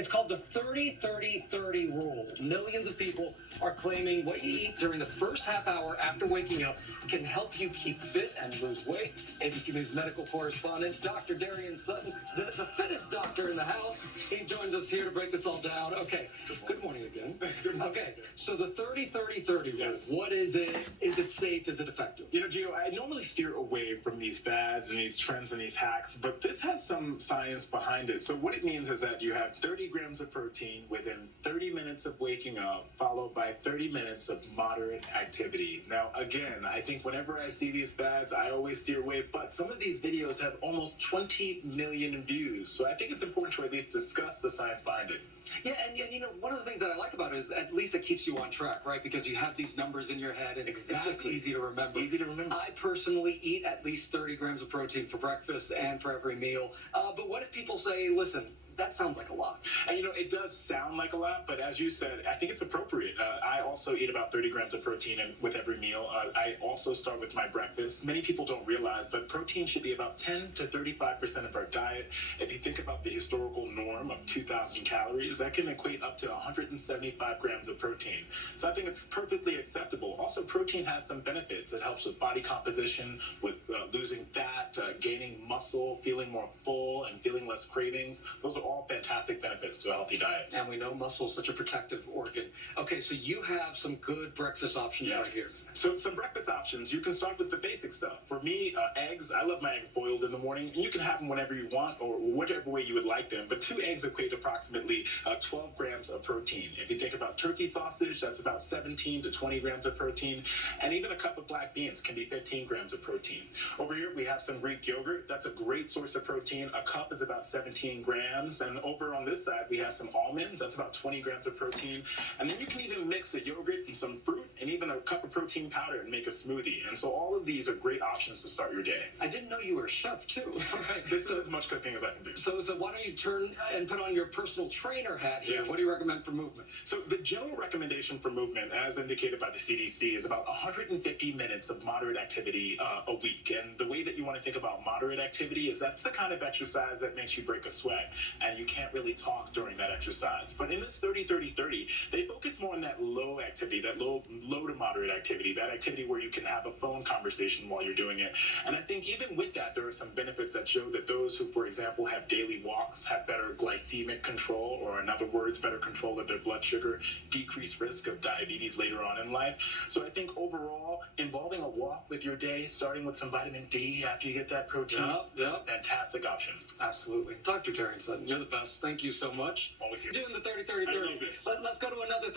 It's called the 30-30-30 rule. Millions of people are claiming what you eat during the first half hour after waking up can help you keep fit and lose weight. ABC News medical correspondent Dr. Darian Sutton, the fittest doctor in the house, he joins us here to break this all down. Okay, good morning again. Okay, so the 30-30-30 rule, Yes. What is it? Is it safe? Is it effective? You know, Gio, I normally steer away from these fads and these trends and these hacks, but this has some science behind it. So what it means is that you have 30 grams of protein within 30 minutes of waking up, followed by 30 minutes of moderate activity. Now, again, I think whenever I see these fads, I always steer away, but some of these videos have almost 20 million views. So I think it's important to at least discuss the science behind it. Yeah, and you know, one of the things that I like about it is at least it keeps you on track, right? Because you have these numbers in your head and it's just Exactly. easy to remember. Easy to remember. I personally eat at least 30 grams of protein for breakfast and for every meal. But what if people say, listen, that sounds like a lot? And you know, it does sound like a lot, but as you said, I think it's appropriate. I also eat about 30 grams of protein with every meal. I also start with my breakfast. Many people don't realize, but protein should be about 10 to 35% of our diet. If you think about the historical norm of 2,000 calories, that can equate up to 175 grams of protein. So I think it's perfectly acceptable. Also, protein has some benefits. It helps with body composition, with losing fat, gaining muscle, feeling more full, and feeling less cravings. Those are all fantastic benefits to a healthy diet. And we know muscle is such a protective organ. Okay, so you have some good breakfast options right here. So some breakfast options. You can start with the basic stuff. For me, eggs. I love my eggs boiled in the morning. And you can have them whenever you want or whatever way you would like them. But 2 eggs equate approximately 12 grams of protein. If you think about turkey sausage, that's about 17 to 20 grams of protein. And even a cup of black beans can be 15 grams of protein. Over here, we have some Greek yogurt. That's a great source of protein. A cup is about 17 grams. And over on this side, we have some almonds. That's about 20 grams of protein. And then you can even mix a yogurt and some fruit and even a cup of protein powder and make a smoothie. And so all of these are great options to start your day. I didn't know you were a chef, too. Right. This is as much cooking as I can do. So why don't you turn and put on your personal trainer hat here? Yes. What do you recommend for movement? So the general recommendation for movement, as indicated by the CDC, is about 150 minutes of moderate activity a week. And the way that you want to think about moderate activity is that's the kind of exercise that makes you break a sweat, and you can't really talk during that exercise. But in this 30-30-30, they focus more on that low activity, that low to moderate activity, that activity where you can have a phone conversation while you're doing it. And I think even with that, there are some benefits that show that those who, for example, have daily walks have better glycemic control, or in other words, better control of their blood sugar, decreased risk of diabetes later on in life. So I think overall, involving a walk with your day, starting with some vitamin D after you get that protein, is a fantastic option. Absolutely. Dr. Darian Sutton, you're the best. Thank you so much. Always here. Doing the 30-30-30. I love this. Let's go to another